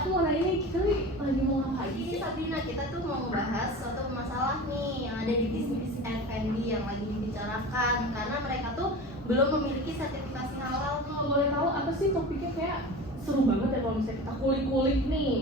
aku mau nanya kita nih lagi mau ngapain Jadi sih? Sabrina, kita tuh mau membahas suatu masalah nih yang ada di bisnis F&B yang lagi dibicarakan karena mereka tuh belum memiliki sertifikasi halal nih. Kalau boleh tahu apa sih topiknya, kayak seru banget ya kalau misalnya kita kulik-kulik nih.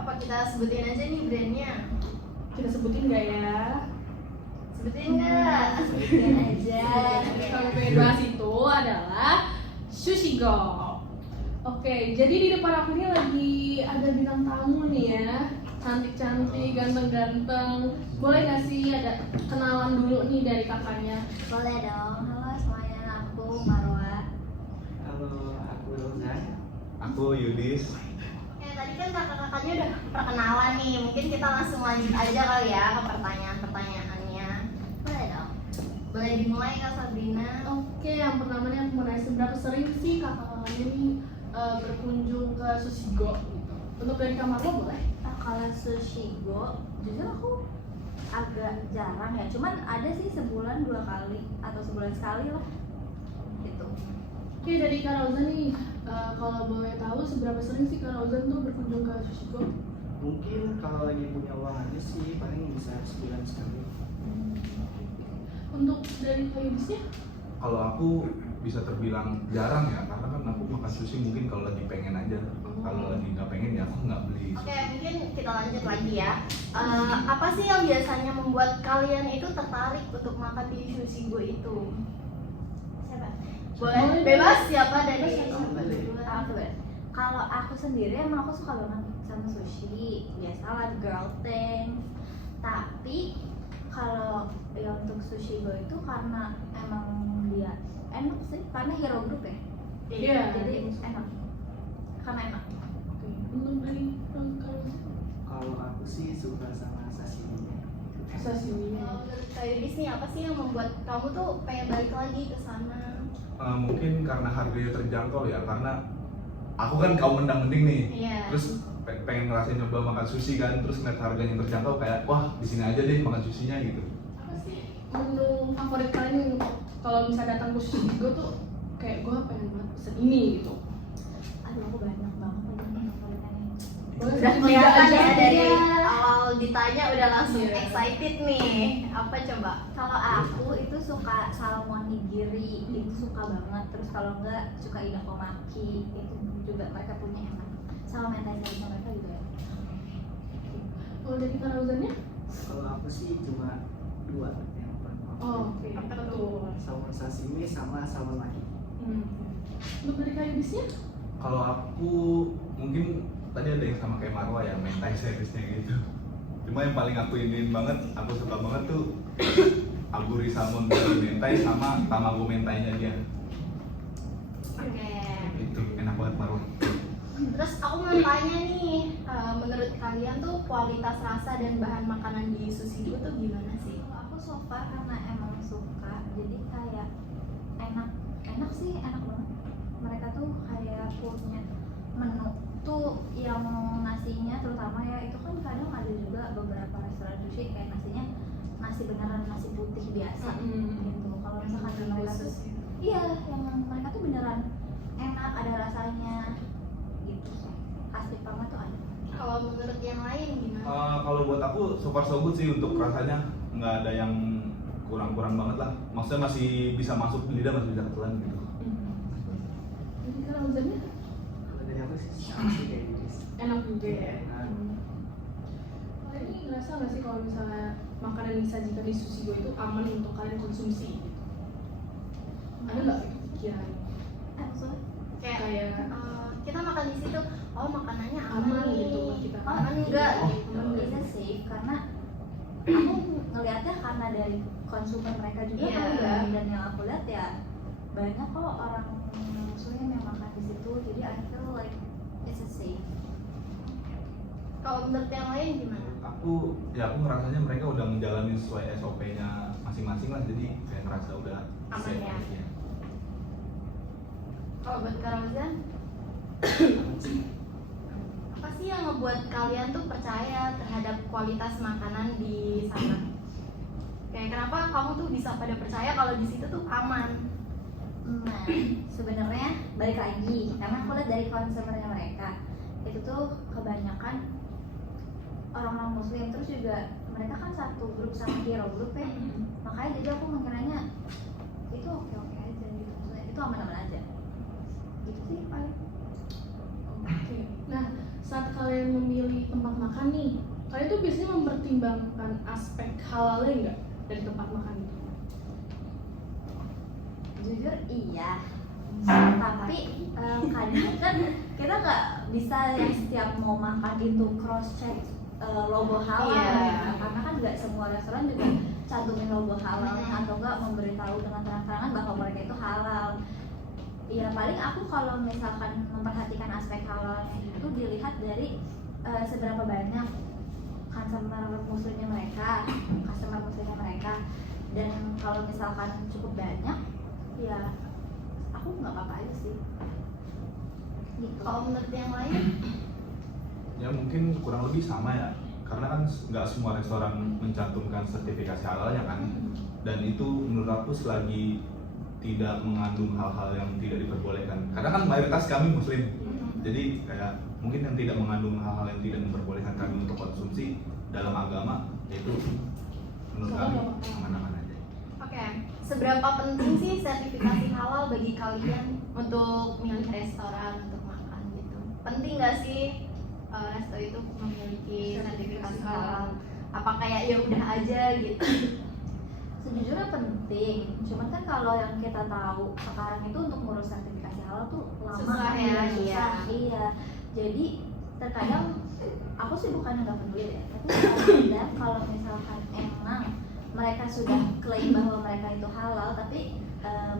Apa kita sebutin aja nih brandnya? Kita sebutin nggak ya? Sebutin nggak? Sebutin aja. Kalau pengen bahas itu adalah Sushi Go. Oke, jadi di depan aku ini lagi ada bintang tamu nih ya, cantik-cantik, ganteng-ganteng. Boleh nggak sih ada kenalan dulu nih dari kakaknya? Boleh dong. Halo semuanya, aku Marwa. Halo, aku Rozan. Aku Yudis. Tadi kan kakak-kakaknya udah perkenalan nih, mungkin kita langsung lanjut aja kali ya ke pertanyaan-pertanyaannya. Boleh dong. Boleh dimulai Kak Sabrina? Oke, yang pertama nih aku mau nanya, seberapa sering sih kakak-kakaknya nih berkunjung ke Sushi Go gitu? Untuk dari kamar lo boleh? Kalau Sushi Go, jujur aku agak jarang ya. Cuman ada sih sebulan 2 kali atau sebulan sekali lah. Gitu. Oke, dari Kak Rauzan nih, kalau boleh tahu seberapa sering sih Kak Rauzan tuh berkunjung ke Sushi Go? Mungkin kalau lagi punya uang aja sih paling bisa sebulan sekali. Untuk dari Kak Yudisnya? Kalau aku bisa terbilang jarang ya, karena kan aku makan sushi mungkin kalau lagi pengen aja. Kalau lagi nggak pengen ya aku nggak beli. Oke, mungkin kita lanjut lagi ya. Apa sih yang biasanya membuat kalian itu tertarik untuk makan di Sushi Go itu? Siapa? Boleh bebas siapa dari Aku ya. Kalau aku sendiri emang aku suka banget sama sushi. Biasalah girl thing. Tapi kalau ya untuk Sushi Go itu karena emang dia enak sih, karena hero group ya. Iya. Jadi enak. Karena enak. Oke, untuk dari Kak Rauzan? Kalau aku sih suka sama sashimi. Sashimi. Kalau menurut Kak Yudis nih, apa sih yang membuat kamu tuh pengen balik lagi ke sana? Mungkin karena harganya terjangkau ya, karena aku kan kaum mendang-mending nih. Iya. Terus pengen ngerasain nyoba makan sushi kan, terus ngeliat harganya terjangkau kayak wah di sini aja deh makan sushinya gitu. Apa sih menu favorit kalian nih kalau bisa datang ke Sushi Go tuh kayak gue pengen banget pesen ini gitu? Aduh, aku banyak banget lagi favoritnya. Boleh Udah sebutin kelihatan tiga ya aja. dari Iya. awal ditanya udah langsung Iya. excited nih. Apa coba? Kalau aku itu suka salmon nigiri, itu suka banget. Terus kalau enggak suka idakomaki, itu juga mereka punya enak. Sama mentai sausnya mereka juga enak. Kalau dari Kak Rauzannya? Kalau aku sih cuma 2 yang paling favorit. Oh, oke, betul. Salmon sashimi sama salmon maki. Untuk dari Kak Yudisnya? Kalau aku mungkin tadi ada yang sama kayak Marwa ya, mentai seriesnya gitu. Cuma yang paling aku iniin banget, aku suka banget tuh aburi salmon dari mentai sama tamago mentainya dia. Oke. Itu enak banget Marwa. Terus aku mau tanya nih, menurut kalian tuh kualitas rasa dan bahan makanan di Sushi Go tuh gimana sih? Kalau aku so far karena emang suka, jadi kayak enak sih, enak banget. Mereka tuh kayak punya menu tuh yang nasinya terutama ya, itu kan kadang ada juga beberapa restoran sushi kayak nasinya nasi beneran nasi putih biasa gitu. Kalau misalkan di mereka tuh iya, yang mereka tuh beneran enak, ada rasanya gitu. Khas Jepang tuh ada. Kalau menurut yang lain gimana? Kalau buat aku so far so good sih, untuk rasanya nggak ada yang kurang-kurang banget lah. Maksudnya masih bisa masuk di lidah, masih bisa ketelan gitu. Jadi Kak Rauzannya? Kalau dari aku sih sama sih kayak gitu. Enak juga ya? Enak. Kalian ini ngerasa nggak sih kalau misalnya makanan yang disajikan di Sushi Go itu aman untuk kalian konsumsi gitu? Ada nggak pikiran Maksudnya Kayak kita makan di situ, oh makanannya aman, aman nih. gitu buat kita? Aman enggak? Gitu. bisa sih, karena aku ngelihatnya karena dari konsumen mereka juga Iya. kan ya. Dan yang aku lihat ya banyak kok orang muslim yang makan di situ, jadi I feel like it's a safe. Kalau menurut yang lain gimana? Aku ngerasanya mereka udah menjalani sesuai SOP-nya masing-masing lah, jadi kayak ngerasa udah Aman safe ya? aja. Kalau buat Kak Rauzan, apa sih yang ngebuat kalian tuh percaya terhadap kualitas makanan di sana? Kayak kenapa kamu tuh bisa pada percaya kalau di situ tuh aman? Nah, sebenarnya balik lagi karena aku lihat dari konsumernya mereka itu tuh kan orang-orang muslim, terus juga mereka kan satu grup sama hero group ya, makanya jadi aku mengiranya itu oke-oke aja gitu, maksudnya itu aman-aman aja gitu sih paling. Oke. Nah, saat kalian memilih tempat makan nih, kalian tuh biasanya mempertimbangkan aspek halalnya nggak dari tempat makan itu? Jujur iya, tapi kadang kan kita nggak bisa yang setiap mau makan itu cross check logo halal Iya. karena kan nggak semua restoran juga cantumin logo halalnya atau nggak memberitahu dengan terang-terangan bahwa mereka itu halal. Ya paling aku kalau misalkan memperhatikan aspek halalnya itu dilihat dari seberapa banyak customer muslimnya mereka, dan kalau misalkan cukup banyak ya aku nggak apa-apa aja sih gitu. Kalau menurut yang lain, Ya mungkin kurang lebih sama ya, karena kan nggak semua restoran mencantumkan sertifikasi halalnya kan, dan itu menurut aku selagi tidak mengandung hal-hal yang tidak diperbolehkan, karena kan mayoritas kami muslim, jadi kayak mungkin yang tidak mengandung hal-hal yang tidak memperbolehkan kami untuk konsumsi dalam agama, itu menurut kami aman-aman aja. oke, seberapa penting sih sertifikasi halal bagi kalian untuk milih restoran untuk makan gitu? Penting nggak sih resto itu memiliki sertifikasi halal? Apa kayak ya udah aja gitu? Sejujurnya penting, cuman kan kalau yang kita tahu sekarang itu untuk ngurus sertifikasi halal tuh lama Susah kan, ya, susah. iya. Iya, jadi terkadang aku sih bukannya nggak peduli ya, tapi kadang kalau misalkan emang mereka sudah klaim bahwa mereka itu halal, tapi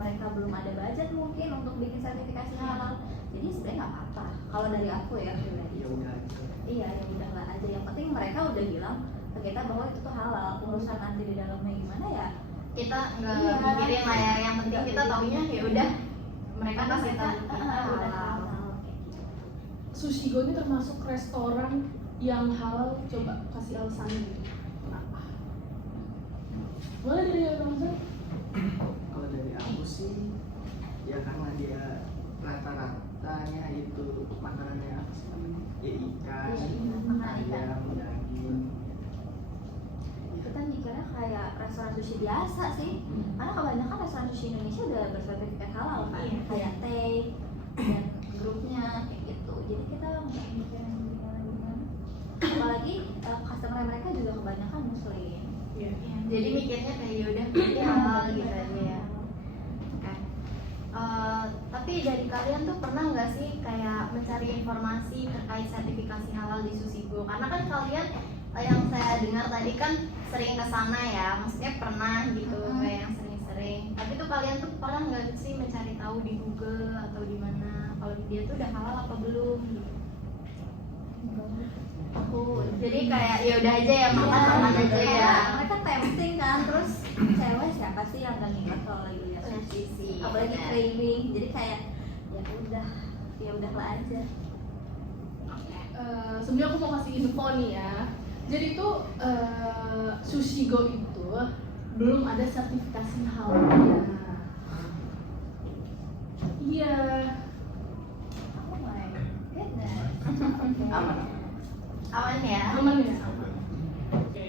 mereka belum ada budget mungkin untuk bikin sertifikasi halal, jadi sebenarnya nggak apa-apa. Kalau dari aku ya pribadi, Ya udah aja. iya ya udahlah aja. Yang penting mereka udah bilang ke kita bahwa itu tuh halal. Urusan nanti di dalamnya gimana ya Kita nggak Iya. mikirin lah ya, yang penting kita taunya ya udah mereka karena pasti mereka tahu kita udah halal. halal kayak gitu. Sushigo ini termasuk restoran yang halal, coba kasih alasannya gitu. Kenapa? Boleh dari Bang Zul? Kalau dari aku sih ya karena dia rata-ratanya itu makanannya apa sih namanya? Ya ikan, Iya, makanan ikan. ayam, daging. Kita mikirnya kayak restoran sushi biasa sih, karena kebanyakan restoran sushi Indonesia udah bersertifikat halal kan, Iya. kayak Tei dan grupnya kayak gitu. Jadi kita nggak mikirin gimana-gimana. Apalagi customer mereka juga kebanyakan muslim. Iya. Jadi mikirnya kayak ya udah berarti halal gitu aja ya. Oke. Tapi dari kalian tuh pernah nggak sih kayak mencari informasi terkait sertifikasi halal di Sushigo? Karena kan kalian yang saya dengar tadi kan sering ke sana ya, maksudnya pernah gitu kayak yang sering-sering. Tapi tuh kalian tuh pernah nggak sih mencari tahu di Google atau di mana kalau dia tuh udah halal apa belum? Gitu. Aku jadi kayak ya udah aja ya makan aja ya. Mereka tempting kan, terus cewek siapa sih yang gak minat kalau lagi lihat sushi sih, apalagi bener. craving. Jadi kayak ya udahlah aja. Sebenarnya aku mau kasih info nih ya. Jadi tuh Sushigo itu belum ada sertifikasi halalnya. Iya. Oh my goodness. Aman. Aman ya. Aman ya? Oke.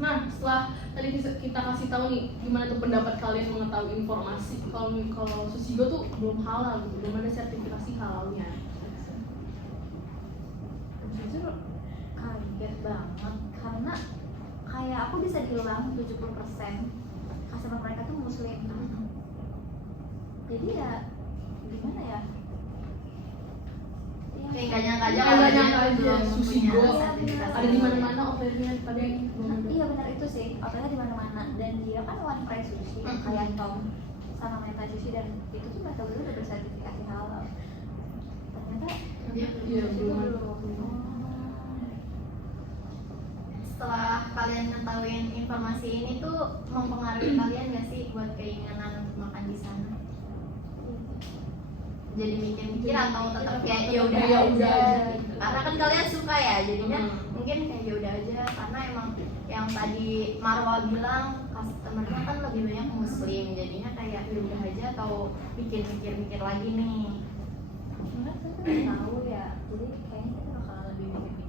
Nah, setelah tadi kita kasih tahu nih gimana tuh pendapat kalian mengetahui informasi kalau Sushigo tuh belum halal gitu, belum ada sertifikasi halalnya. Jujur kaget banget karena kayak aku bisa bilang 70% customer mereka tuh muslim kan. Jadi ya gimana ya? Kayak nggak nyangka aja Nggak nyangka aja, belum Sushigo punya sertifikasi ada di mana-mana outletnya pada yang belum ada. Iya benar itu sih, outletnya di mana-mana, dan dia kan one price sushi kayak Tom sama Meta Sushi, dan itu tuh mereka berdua udah bersertifikasi halal. Ternyata Iya, Sushigo belum ada. belum. Setelah kalian ngetahuin informasi ini tuh mempengaruhi kalian nggak sih buat keinginan untuk makan di sana? Jadi mikir-mikir atau tetap kayak ya udah Ya udah aja aja. gitu. Karena kan kalian suka ya, jadinya mungkin kayak ya udah aja karena emang yang tadi Marwa bilang customernya kan lebih banyak muslim, jadinya kayak ya udah aja atau mikir-mikir lagi nih. Sebenarnya kita kan tahu ya, jadi kayaknya kita bakalan lebih mikir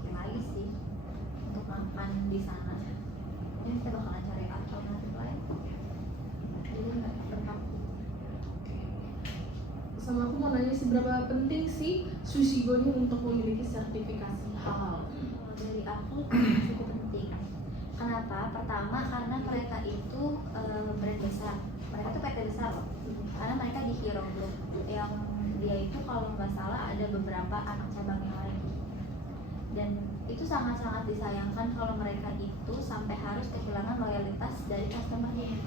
seberapa penting sih Sushigo ini untuk memiliki sertifikasi halal? Kalau dari aku cukup penting. Kenapa? Pertama karena mereka itu brand besar. Mereka tuh PT besar loh. Karena mereka di Hero Group yang dia itu kalau nggak salah ada beberapa anak cabangnya lagi. Dan itu sangat-sangat disayangkan kalau mereka itu sampai harus kehilangan loyalitas dari customer-nya.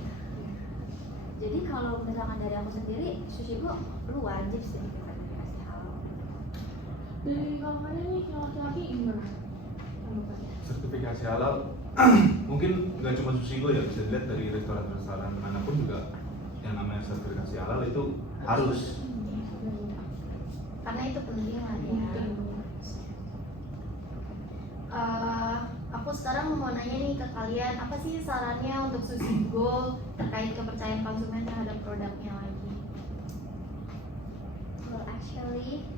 Jadi kalau misalkan dari aku sendiri, Sushigo lu wajib sih sertifikasi halal. Dari kalau kalian nih yang laki-laki gimana? Tanggapannya? Sertifikasi halal mungkin nggak cuma Sushigo ya, bisa dilihat dari restoran-restoran manapun juga yang namanya sertifikasi halal itu harus. Karena itu penting lah ya. Aku sekarang mau nanya nih ke kalian, apa sih sarannya untuk Sushigo terkait kepercayaan konsumen terhadap produknya lagi? Well, actually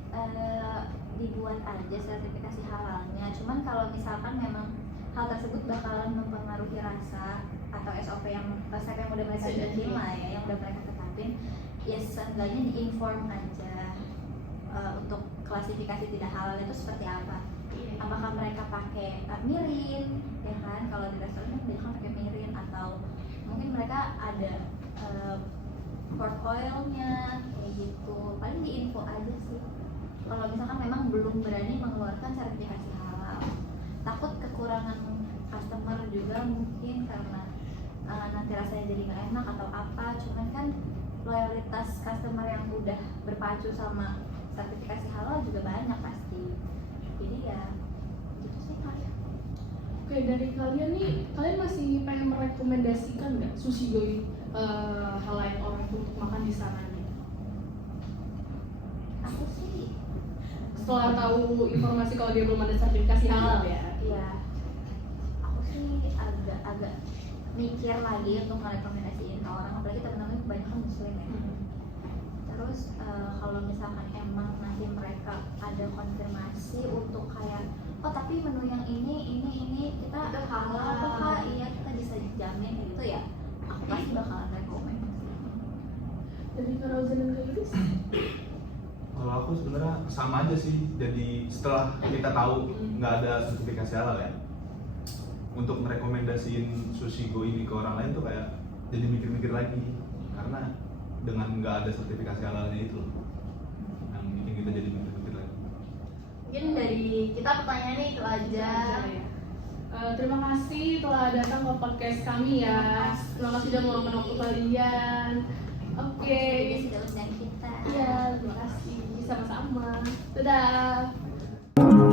dibuat aja sertifikasi halalnya. Cuman kalau misalkan memang hal tersebut bakalan mempengaruhi rasa atau SOP yang resep yang udah mereka bikin lah ya, yang udah mereka tetapin, ya seenggaknya diinform aja untuk klasifikasi tidak halal itu seperti apa. Apakah mereka pakai mirin, ya kan? Kalau di restoran kan mereka pakai mirin, atau mungkin mereka ada pork oilnya kayak gitu. Paling diinfo aja sih. Kalau misalkan memang belum berani mengeluarkan sertifikasi halal, takut kekurangan customer juga mungkin karena nanti rasanya jadi nggak enak atau apa. Cuman kan loyalitas customer yang udah berpacu sama sertifikasi halal juga banyak pasti. Jadi ya gitu sih kalian. Oke, dari kalian nih, kalian masih pengen merekomendasikan nggak Sushigo ini halayak orang untuk makan di sana nih? Aku sih Setelah tahu informasi kalau dia belum ada sertifikasi halal ya. ya aku sih agak mikir lagi untuk merekomendasiin ke orang, apalagi teman-teman kebanyakan muslim ya. Terus kalau misalkan emang nanti mereka ada konfirmasi untuk kayak oh tapi menu yang ini kita Itu halal halal. kok Kak, iya kita bisa jamin gitu ya, aku pasti bakalan rekomend. Dari Karozen dan Kairis? Kalau aku sebenarnya sama aja sih. Jadi setelah kita tahu nggak ada sertifikasi halal ya, untuk merekomendasiin Sushigo ini ke orang lain tuh kayak jadi mikir-mikir lagi, karena dengan nggak ada sertifikasi halalnya itu loh yang bikin kita jadi mikir-mikir lagi. Mungkin dari kita pertanyaannya itu aja. Ya. Terima kasih telah datang ke podcast kami ya. Terima kasih sudah meluangkan waktu kalian. Oke. Jadi sudah undang kita. Iya, terima kasih. Sama-sama. Dadah.